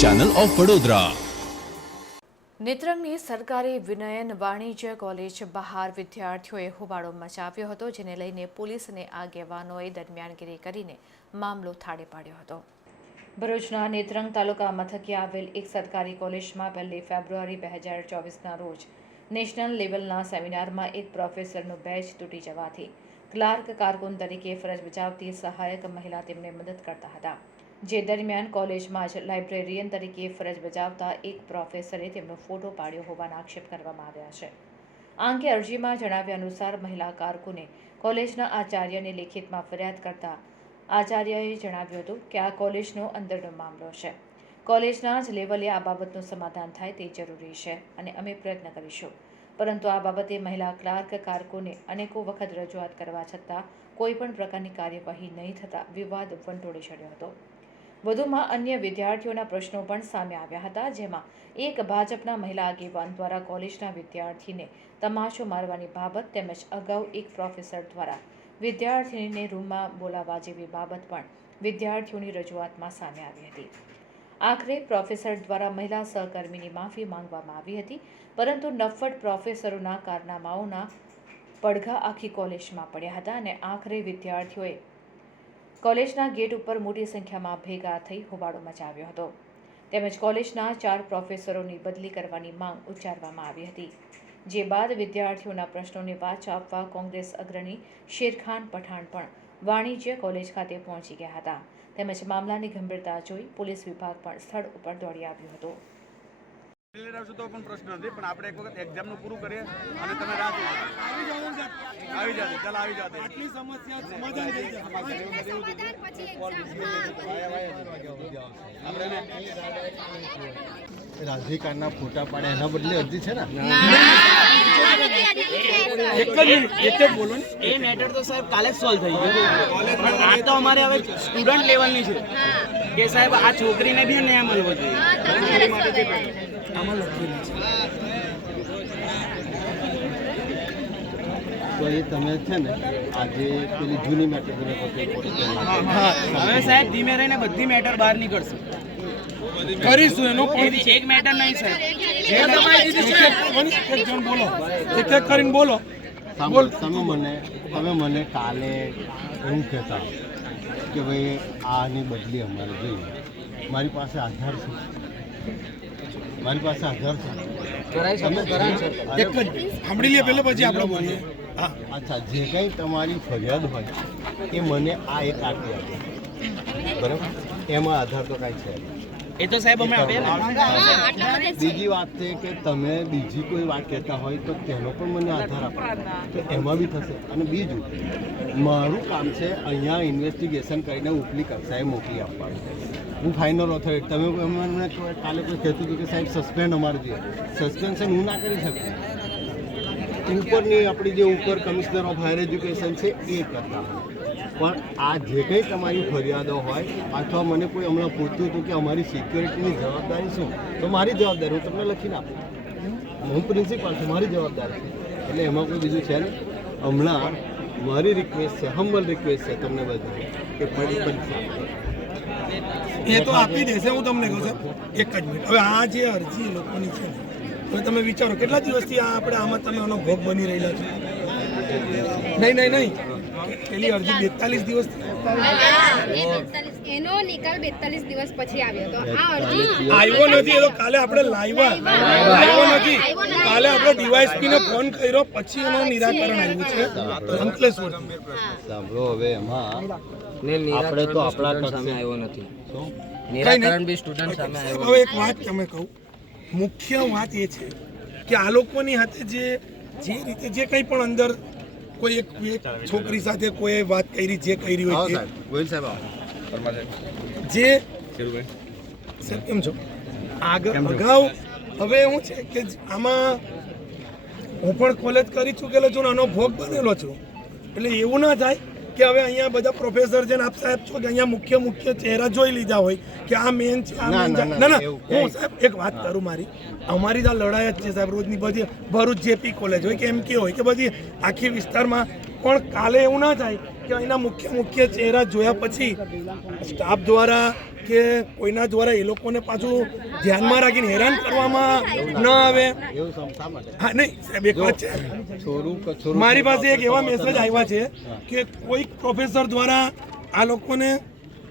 Channel of Vadodara. નેત્રંગની સરકારી વિનયન વાણિજ્ય college બહાર વિદ્યાર્થીઓએ હોબાળો મચાવ્યો હતો, જેને લઈને પોલીસ અને આગેવાનોએ દરમિયાનગીરી કરીને મામલો થાળે પાડ્યો હતો। ભરૂચના નેત્રંગ તાલુકા મથકે આવેલ એક સરકારી કોલેજમાં 1 ફેબ્રુઆરી 2024ના રોજ નેશનલ લેવલના સેમિનારમાં એક પ્રોફેસરનું બેચ તૂટી જવાથી ક્લાર્ક કારકુન તરીકે ફરજ બજાવતી સહાયક મહિલા તેમને મદદ કરતા હતા, જે દરમિયાન કોલેજમાં જ લાઇબ્રેરિયન તરીકે ફરજ બજાવતા એક પ્રોફેસરે તેમનો ફોટો પાડ્યો હોવાના આક્ષેપ કરવામાં આવ્યા છે। આ અંગે અરજીમાં જણાવ્યા અનુસાર મહિલા કારકુને કોલેજના આચાર્યને લેખિતમાં ફરિયાદ કરતા આચાર્યએ જણાવ્યું હતું કે આ કોલેજનો અંદરનો મામલો છે, કોલેજના જ લેવલે આ બાબતનું સમાધાન થાય તે જરૂરી છે અને અમે પ્રયત્ન કરીશું, પરંતુ આ બાબતે મહિલા ક્લાર્ક કારકુને અનેકો વખત રજૂઆત કરવા છતાં કોઈપણ પ્રકારની કાર્યવાહી નહીં થતાં વિવાદ વંટોળી ચડ્યો હતો। વધુમાં અન્ય વિદ્યાર્થીઓના પ્રશ્નો પણ સામે આવ્યા હતા, જેમાં એક ભાજપના મહિલા આગેવાન દ્વારા કોલેજના વિદ્યાર્થીને તમાચો મારવાની બાબત તેમજ અગાઉ એક પ્રોફેસર દ્વારા વિદ્યાર્થીનીને રૂમમાં બોલાવવા જેવી બાબત પણ વિદ્યાર્થીઓની રજૂઆતમાં સામે આવી હતી। આખરે પ્રોફેસર દ્વારા મહિલા સહકર્મીની માફી માંગવામાં આવી હતી, પરંતુ નફ્ફટ પ્રોફેસરોના કારનામાઓના પડઘા આખી કોલેજમાં પડ્યા હતા અને આખરે વિદ્યાર્થીઓએ કોલેજના ગેટ ઉપર મોટી સંખ્યામાં ભેગા થઈ હોબાળો મચાવ્યો હતો, તેમજ કોલેજના 4 પ્રોફેસરોની બદલી કરવાની માંગ ઉચ્ચારવામાં આવી હતી, જે બાદ વિદ્યાર્થીઓના પ્રશ્નોને વાચા આપવા કોંગ્રેસ અગ્રણી શેરખાન પઠાણ પણ વાણિજ્ય કોલેજ ખાતે પહોંચી ગયા હતા, તેમજ મામલાની ગંભીરતા જોઈ પોલીસ વિભાગ પણ સ્થળ ઉપર દોડી આવ્યો હતો। તો પણ પ્રશ્ન નથી, પણ આપણે એક વખત એક્ઝામનું પૂરું કરીએ અને તમે રાહ જુઓ। આવી જાવ ચાલ આવી જાવ આટલી સમસ્યા સમાધાન થઈ જાય। રાધિકાના ફોટા પાડે એના બદલે અરજી છે ને એક જ બોલો ને એ મેટર તો સાહેબ કાલે સોલ્વ થઈ ગયો, પણ આ તો અમારે હવે સ્ટુડન્ટ લેવલની છે કે સાહેબ આ છોકરીને બી ન્યાય મળવો જોઈએ। તો એ તમે છે ને આજે પેલી જૂની મેટર હવે સાહેબ ધીમે રહીને બધી મેટર બહાર નીકળશે, કરીશું એનો એક મેટર નહીં સાહેબ। એક કરીને બોલો। તમે મને કાલે એવું કહેતા કે ભાઈ આની બદલી અમારે જોઈએ, મારી પાસે આધાર છે, મારી પાસે આધાર છે, સાંભળી લે પહેલા પછી આપણે બોલીએ। અચ્છા, જે કંઈ તમારી ફરિયાદ હોય એ મને આ એક આપી આપો, બરાબર? એમાં આધાર તો કાંઈ છે એ તો સાહેબ અમે બીજી વાત છે કે તમે બીજી કોઈ વાત કહેતા હોય તો તેનો પણ મને આધાર આપો, તો એમાં બી થશે। અને બીજું મારું કામ છે અહીંયા ઇન્વેસ્ટિગેશન કરીને ઉપલી કક્ષાએ મોકલી આપવાનું, હું ફાઇનલ ઓથોરિટી। તમે મને કાલે કોઈ કહેતું હતું કે સાહેબ સસ્પેન્ડ અમારે જોઈએ, સસ્પેન્શન હું ના કરી શકું, ઉપરની આપણી જે ઉપર કમિશનર ઓફ હાયર એજ્યુકેશન છે એ કરતા હોય, પણ આ જે કંઈ તમારી ફરિયાદો હોય અથવા મને કોઈ હમણાં પૂછતું હતું કે અમારી સિક્યોરિટીની જવાબદારી શું, તો મારી જવાબદારી હું તમને લખીને આપું, હું પ્રિન્સિપાલ છું, મારી જવાબદારી છે, એટલે એમાં કોઈ બીજું છે ને। હમણાં મારી રિક્વેસ્ટ છે, હમ્બલ રિક્વેસ્ટ છે તમને બધું કે પરીક્ષા એ તો આપી દેશે, હું તમને કહું છું એક જ મિનિટ। હવે આ જે અરજી લોકોની છે ને, હવે તમે વિચારો કેટલા દિવસથી આપણે આમાં તમે આનો ભોગ બની રહેલા છો? નહીં પેલી અરજી 42 દિવસ એનો નિકાલ 42 દિવસ પછી આવ્યો હતો। આ અરજી આવ્યો નથી, એ તો કાલે આપણે આવ્યો નથી, કાલે આપણે ડીવાયએસપી ને ફોન કર્યો પછી એનું નિરાકરણ આવ્યું છે અંકલેશ્વર। સાંભળો, હવે એમાં આપણે તો આપણા સામે આવ્યો નથી, નિરાકરણ બી સ્ટુડન્ટ સામે આવ્યો। હવે એક વાત તમે કહું, મુખ્ય વાત એ છે કે આ લોકોની હાથે જે રીતે જે કંઈ પણ અંદર કોઈ એક છોકરી સાથે કોઈ વાત કરી, જે કરી હોય જે કેમ છો અગાઉ, હવે શું છે કે આમાં હું પણ કોલેજ કરી ચૂકેલો છું, આનો ભોગ બનેલો છું, એટલે એવું ના થાય કે હવે અહીંયા બધા પ્રોફેસર છે ને આપ સાહેબ છો કે અહીંયા મુખ્ય ચહેરા જોઈ લીધા હોય કે આ મેન છે, આ મેન છે। ના હું સાહેબ એક વાત કરું, અમારી આ લડાઈ જ છે સાહેબ રોજની, બધી ભરૂચ જેપી કોલેજ હોય કે એમ કે હોય કે બધી આખી વિસ્તારમાં, પણ કાલે એવું ના થાય કે અહીંના મુખ્ય ચહેરા જોયા પછી સ્ટાફ દ્વારા કે કોઈના દ્વારા એ લોકોને પાછું ધ્યાનમાં રાખીને હેરાન કરવામાં ન આવે. એવું શા માટે? હા નહીં સાહેબ, એક વાત છે, છોરું મારી પાસે એક એવા મેસેજ આવ્યા છે કે કોઈક પ્રોફેસર દ્વારા આ લોકોને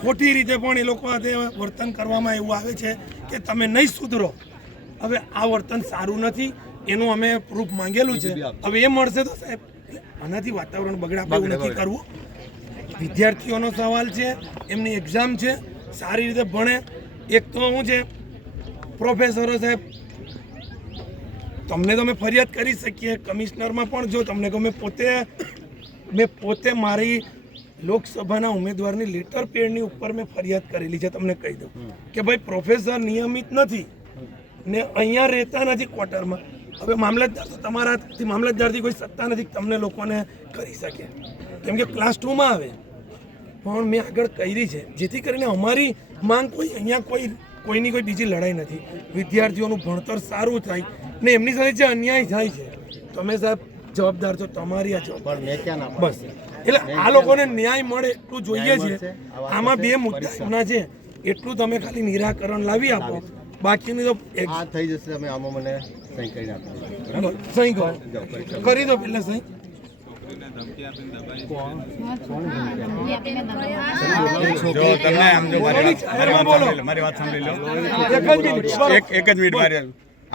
ખોટી રીતે પણ એ લોકો સાથે વર્તન કરવામાં એવું આવે છે કે તમે નહીં સુધરો. હવે આ વર્તન સારું નથી, એનું અમે પ્રૂફ માંગેલું છે. હવે એ મળશે તો સાહેબ આનાથી વાતાવરણ બગડે, આપણે એવું નથી કરવું. વિદ્યાર્થીઓનો સવાલ છે, એમની એક્ઝામ છે, સારી રીતે ભણે. એક તો શું છે, પ્રોફેસરો સાહેબ તમને તો અમે ફરિયાદ કરી શકીએ, કમિશનરમાં પણ જો તમને કહું, મેં પોતે મારી લોકસભાના ઉમેદવારની લેટર પેડની ઉપર મેં ફરિયાદ કરેલી છે. તમને કહી દઉં કે ભાઈ પ્રોફેસર નિયમિત નથી ને અહીંયા રહેતા નથી ક્વાર્ટરમાં. હવે મામલતદાર તો તમારાથી મામલતદારથી કોઈ સત્તા નથી તમને લોકોને કરી શકે, કેમ કે ક્લાસ 2માં આવે. પણ મેં આગળ કરી છે જેથી કરીને અમારી માંગ કોઈ અહીંયા કોઈની કોઈ બીજી લડાઈ નથી. વિદ્યાર્થીઓનું ભણતર સારું થાય ને એમની સાથે જે અન્યાય થાય છે, તમે સાહેબ જવાબદાર છો, તમારી આ જવાબદાર. પણ મેં ક્યાં ના બસ એટલે આ લોકોને ન્યાય મળે એટલું જોઈએ છે. આમાં 2 મુદ્દા એમના છે, એટલું તમે ખાલી નિરાકરણ લાવી આપો. બાકીની તો આ થઈ જશે. તમે આમાં મને સહી કરી આપો. સહી કરો, કરી દો પેલા સહી. જો તમને આમ જો મારી વાત સાંભળી લો. એક જ મિનિટ મારી.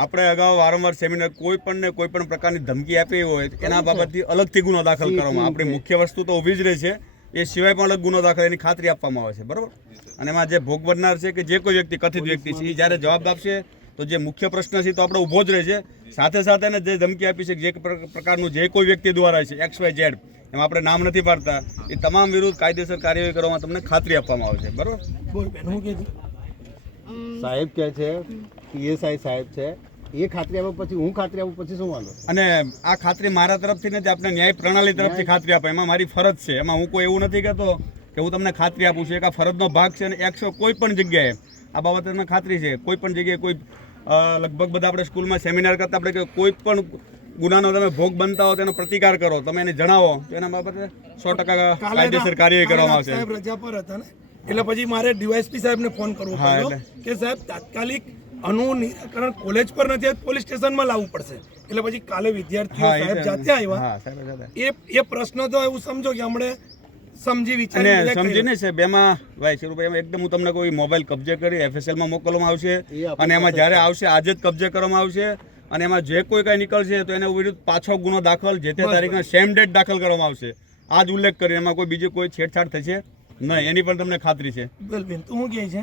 આપણે અગાઉ વારંવાર સેમિનાર કોઈ પણ પ્રકારની ધમકી આપી હોય એના બાબતથી અલગથી ગુનો દાખલ કરવામાં. આપણી મુખ્ય વસ્તુ તો ઊભી જ રહે છે, એ સિવાય પણ અલગ ગુનો દાખલ એની ખાતરી આપવામાં આવે છે, બરાબર. અને એમાં જે ભોગ બનનાર છે કે જે કોઈ વ્યક્તિ કથિત વ્યક્તિ છે, એ જ્યારે જવાબ આપશે તો જે મુખ્ય પ્રશ્ન છે તો આપણે ઊભો જ રહે છે. સાથે સાથે એને જે ધમકી આપી છે, જે પ્રકારનું જે કોઈ વ્યક્તિ દ્વારા છે XYZ, એમાં આપણે નામ નથી પાડતા, એ તમામ વિરુદ્ધ કાયદેસર કાર્યવાહી કરવામાં તમને ખાતરી આપવામાં આવે છે, બરાબર. બોલ બેન, હું કીધું સાહેબ કહે છે, PSI સાહેબ છે, એ ખાતરી આપ્યા પછી હું ખાતરી આપું પછી શું વાંધો? અને આ ખાતરી મારા તરફથી નથી, આપણે ન્યાય પ્રણાલી તરફથી ખાતરી આપે, એમાં મારી ફરજ છે. એમાં હું કોઈ એવું નથી કહેતો કે હું તમને ખાતરી આપું છું. એક આ ફરજનો ભાગ છે અને કોઈ પણ જગ્યાએ આ બાબતે તમને ખાતરી છે. કોઈ પણ જગ્યાએ કોઈ લગભગ બધા આપણે સ્કૂલમાં સેમિનાર કરતા આપણે કે કોઈ પણ ગુનાનો તમે ભોગ બનતા હો તેનો પ્રતિકાર કરો, તમે એને જણાવો તો એના બાબતે 100% કાયદેસર કાર્યવાહી કરવામાં આવશે. સાહેબ રજા પર હતા ને, એટલે પછી મારે DYSP સાહેબને ફોન કરવો પડ્યો કે સાહેબ તાત્કાલિક આનું નિરાકરણ કોલેજ પર નથી, પોલીસ સ્ટેશનમાં લાવવું પડશે. એટલે પછી કાલે વિદ્યાર્થીઓ સાહેબ જાતે આવ્યા. એ પ્રશ્ન તો એવું સમજો કે હમણે સમજી વિચારીને સમજીને સાહેબ એમાં ભાઈ શિરુભાઈ એકદમ હું તમને કોઈ મોબાઈલ કબજે કરી FSL માં મોકલવામાં આવશે અને એમાં જ્યારે આવશે આજે જ કબજે કરવામાં આવશે અને એમાં જે કોઈ કઈ નીકળશે તો એને વિરુદ્ધ પાછો ગુનો દાખલ જે તે તારીખના સેમ ડેટ દાખલ કરવામાં આવશે. આ જ ઉલ્લેખ કરી, એમાં કોઈ બીજી કોઈ છેડછાડ થશે નહીં, એની પણ તમને ખાતરી છે. બેન તું શું કહે છે?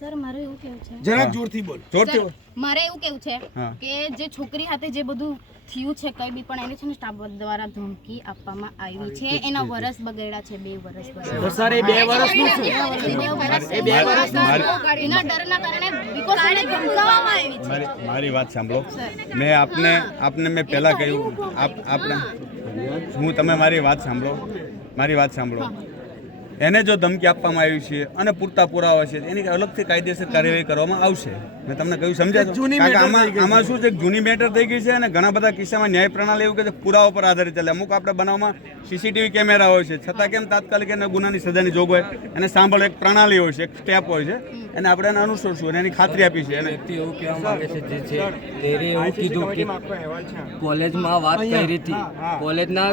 સર મારું એવું કેવું છે, જરાક જોરથી બોલ. જોરથી મારે એવું કેવું છે કે જે છોકરી સાથે જે બધું થયું છે કઈ બી, પણ એને છે ને સ્ટાફ દ્વારા ધમકી આપવામાં આવી છે. એના વર્ષ બગડ્યા છે, 2 વર્ષ બગડ્યા. સર એ 2 વર્ષનું શું? એ 2 વર્ષનું એના ડરના કારણે બીકોઝ એને ધમકાવવામાં આવી છે. મારી વાત સાંભળો. મેં આપને મેં પહેલા કહ્યું હું તમે મારી વાત સાંભળો. એને જો ધમકી આપવામાં આવી છે અને પૂરતા પુરાવા છે એની અલગથી કાયદેસર કાર્યવાહી કરવામાં આવશે. મેં તમને કહ્યું, સમજ્યા છો? કારણ કે આમાં શું છે, જૂની મેટર થઈ ગઈ છે અને ઘણા બધા કિસ્સામાં ન્યાય પ્રણાલી એવું કે છે પુરાવા પર આધારિત ચાલે. અમુક આપણે બનાવમાં CCTV કેમેરા હોય છે, છતાં કેમ તાત્કાલિક એને ગુનાની સજાની જોગવાઈ એને સાંભળ એક પ્રણાલી હોય છે, એક સ્ટેપ હોય છે, એને આપણે એને અનુસરશું અને એની ખાતરી આપી છે. એને એવું કહેવા માંગે છે જે છે તેરે એવું કીધું કે કોલેજમાં વાત કરી હતી, કોલેજના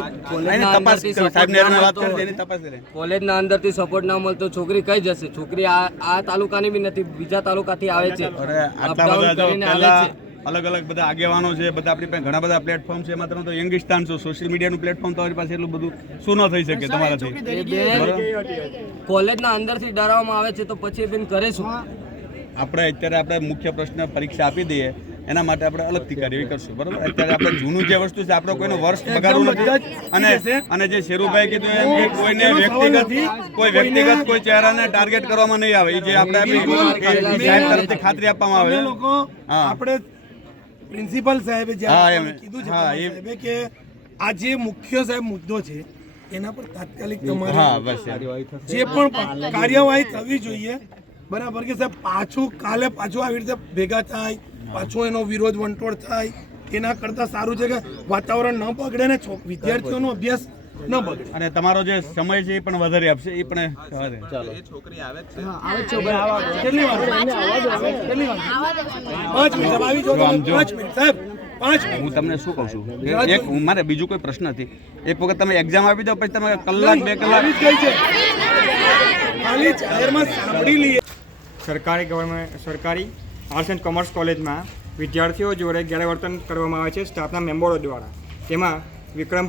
તપાસ સાહેબને વાત કરી એની તપાસ કરે. કોલેજના અંદરથી સપોર્ટ ના મળતો છોકરી કઈ જશે? છોકરી આ તાલુકાની બી નથી, બીજા તાલુકાથી આવે છે. આટલા બધા જો પહેલા અલગ અલગ બધા આગેવાનો છે, બધા આપણી પાસે ઘણા બધા પ્લેટફોર્મ છે. એમાં તમે તો યંગિસ્તાન છો, સોશિયલ મીડિયાનું પ્લેટફોર્મ તમારી પાસે એટલું બધું શું ન થઈ શકે તમારાથી? કોલેજના અંદરથી ડરાવવામાં આવે છે તો પછી બેન કરે શું? આપણે મુખ્ય પ્રશ્ન પરીક્ષા આપી દઈએ એના માટે આપણે અલગથી કાર્યવાહી કરશું, બરોબર. અત્યારે આપણે જૂનું જે વસ્તુ છે આપણે કોઈનો વર્ષ બગાડવું નથી. અને જે શેરુભાઈ કીધું એમ કે કોઈને વ્યક્તિગત કોઈ ચહેરાને ટાર્ગેટ કરવામાં નહીં આવે, એ જે આપણે સાહેબ તરફથી ખાતરી આપવામાં આવે. લોકો આપણે પ્રિન્સિપલ સાહેબે કીધું છે સાહેબે કે આ જે મુખ્ય સાહેબ મુદ્દો છે એના પર તાત્કાલિક તમારે જે પણ કાર્યવાહી થવી જોઈએ, બરાબર કે સાહેબ કાલે પાછું આવી રીતે ભેગા થાય, પાછો એનો વિરોધ વંટોળ થાય, એના કરતાં સારું છે કે વાતાવરણ ન બગડે ને વિદ્યાર્થીઓનો અભ્યાસ ન બગડે. અને તમારો જે સમય છે એ પણ વધારે આપશે એ પણ વધારે. ચાલો કેટલી વાર? કેટલી વાર? 5 મિનિટ સાહેબ, આવી જાઓ તમે. 5 મિનિટ સાહેબ, 5 મિનિટ. હું તમને શું કહું છું કે એક મારે બીજું કોઈ પ્રશ્ન નથી. એક વખત તમે એક્ઝામ આપી દો પછી તમે કલાક 2 કલાક આવી જ ગઈ છે. ખાલી જાહેરમાં સાંભળી લઈએ. સરકારી આર્ટ્સ એન્ડ કોમર્સ કોલેજમાં વિદ્યાર્થીઓ જોડે ગેરવર્તન કરવામાં આવે છે સ્ટાફના મેમ્બરો દ્વારા. તેમાં વિક્રમ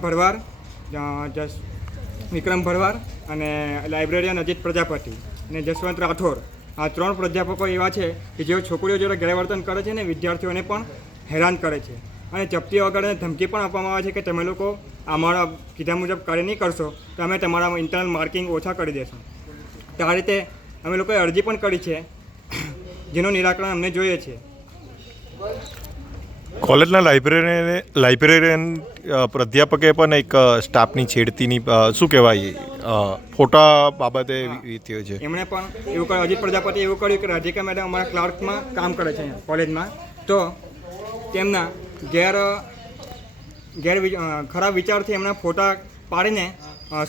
ભરવાડ અને લાઇબ્રેરિયન અજીત પ્રજાપતિ અને જસવંત રાઠોડ, આ 3 પ્રાધ્યાપકો એવા છે કે જેઓ છોકરીઓ જોડે ગેરવર્તન કરે છે અને વિદ્યાર્થીઓને પણ હેરાન કરે છે અને ચપટી વગાડીને ધમકી પણ આપવામાં આવે છે કે તમે લોકો અમારા કીધા મુજબ કાર્ય નહીં કરશો તો અમે તમારા ઇન્ટરનલ માર્કિંગ ઓછા કરી દેશું. તો આ રીતે અમે લોકોએ અરજી પણ કરી છે જેનું નિરાકરણ અમને જોઈએ છે. કોલેજના લાઇબ્રેરિયન પ્રાધ્યાપકે પણ એક સ્ટાફની છેડતીની શું કહેવાય ફોટા બાબતે થયો છે. એમણે પણ એવું કર્યું, અજીત પ્રજાપતિ એવું કર્યું કે રાધિકા મેડમ અમારા ક્લાર્કમાં કામ કરે છે કોલેજમાં, તો તેમના ખરાબ વિચારથી એમના ફોટા પાડીને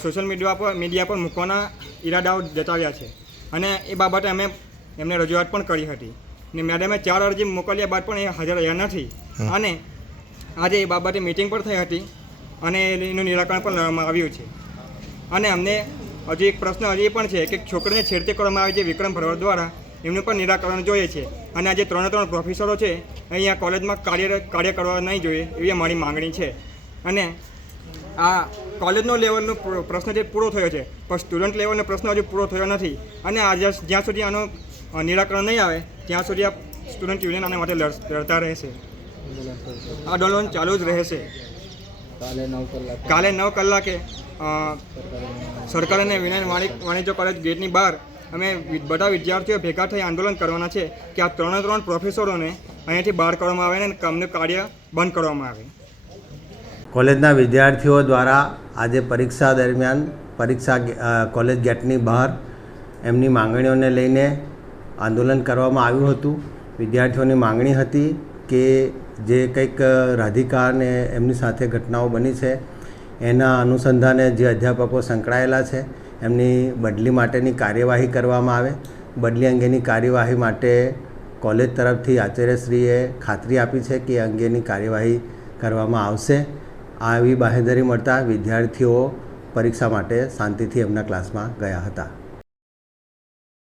સોશિયલ મીડિયા પર મૂકવાના ઈરાદાઓ જતાવ્યા છે અને એ બાબતે અમે એમને રજૂઆત પણ કરી હતી ને મેડમે 4 અરજી મોકલ્યા બાદ પણ એ હાજર રહ્યા નથી અને આજે એ બાબતે મિટિંગ પણ થઈ હતી અને એનું નિરાકરણ પણ લેવામાં આવ્યું છે. અને અમને હજી એક પ્રશ્ન હજી પણ છે કે છોકરીને છેડતી કરવામાં આવી છે વિક્રમ ભરવાડ દ્વારા, એમનું પણ નિરાકરણ જોઈએ છે અને આ જે 3 પ્રોફેસરો છે અહીંયા કોલેજમાં કાર્ય કરવા નહીં જોઈએ એવી અમારી માંગણી છે. અને આ કોલેજનો લેવલનો પ્રશ્ન જે પૂરો થયો છે પણ સ્ટુડન્ટ લેવલનો પ્રશ્ન હજુ પૂરો થયો નથી અને આજે જ્યાં સુધી આનો નિરાકરણ નહીં આવે ત્યાં સુધી આ સ્ટુડન્ટ યુનિયન આના માટે લડતા રહેશે. આંદોલન ચાલુ જ રહેશે. કાલે 9 કલાકે સરકાર અને વિજ્ઞાન વાણિજ્ય કોલેજ ગેટની બહાર અમે બધા વિદ્યાર્થીઓ ભેગા થઈ આંદોલન કરવાના છે કે આ 3 પ્રોફેસરોને અહીંયાથી બહાર કરવામાં આવે અને કામનું કાર્ય બંધ કરવામાં આવે. કોલેજના વિદ્યાર્થીઓ દ્વારા આજે પરીક્ષા દરમિયાન કોલેજ ગેટની બહાર એમની માંગણીઓને લઈને આંદોલન કરવામાં આવ્યું હતું. વિદ્યાર્થીઓની માંગણી હતી કે જે કંઈક રાધિકા અને એમની સાથે ઘટનાઓ બની છે એના અનુસંધાને જે અધ્યાપકો સંકળાયેલા છે એમની બદલી માટેની કાર્યવાહી કરવામાં આવે. બદલી અંગેની કાર્યવાહી માટે કોલેજ તરફથી આચાર્યશ્રીએ ખાતરી આપી છે કે અંગેની કાર્યવાહી કરવામાં આવશે. આવી બાહેંધરી મળતા વિદ્યાર્થીઓ પરીક્ષા માટે શાંતિથી એમના ક્લાસમાં ગયા હતા.